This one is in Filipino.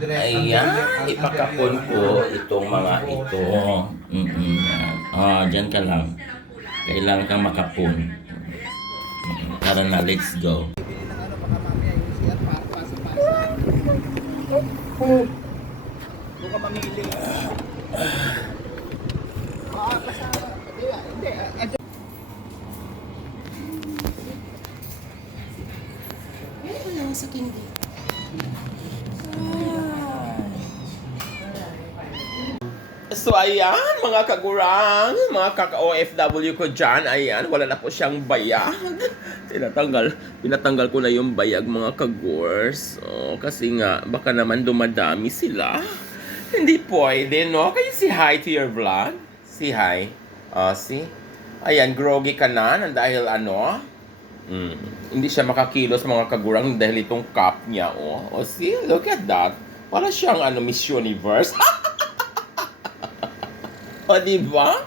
Ayan, ipakapon ko itong mga ito. Dyan ka lang. Kailangan kang makapon. Tara na, let's go. Doon ka mamili. Wala sa kindi. So ayan, mga kagurang, mga kaka-OFW ko dyan, ayan, wala na po siyang bayag. Pinatanggal ko na yung bayag, mga kagurs. Kasi nga, baka naman dumadami sila. Hindi pwede, no? Kayo si hi to your vlog. Si hi. See? Ayan, groggy ka na dahil ano? Hindi siya makakilos, mga kagurang, dahil itong cup niya, see? Look at that. Para siyang Miss Universe. O, diba?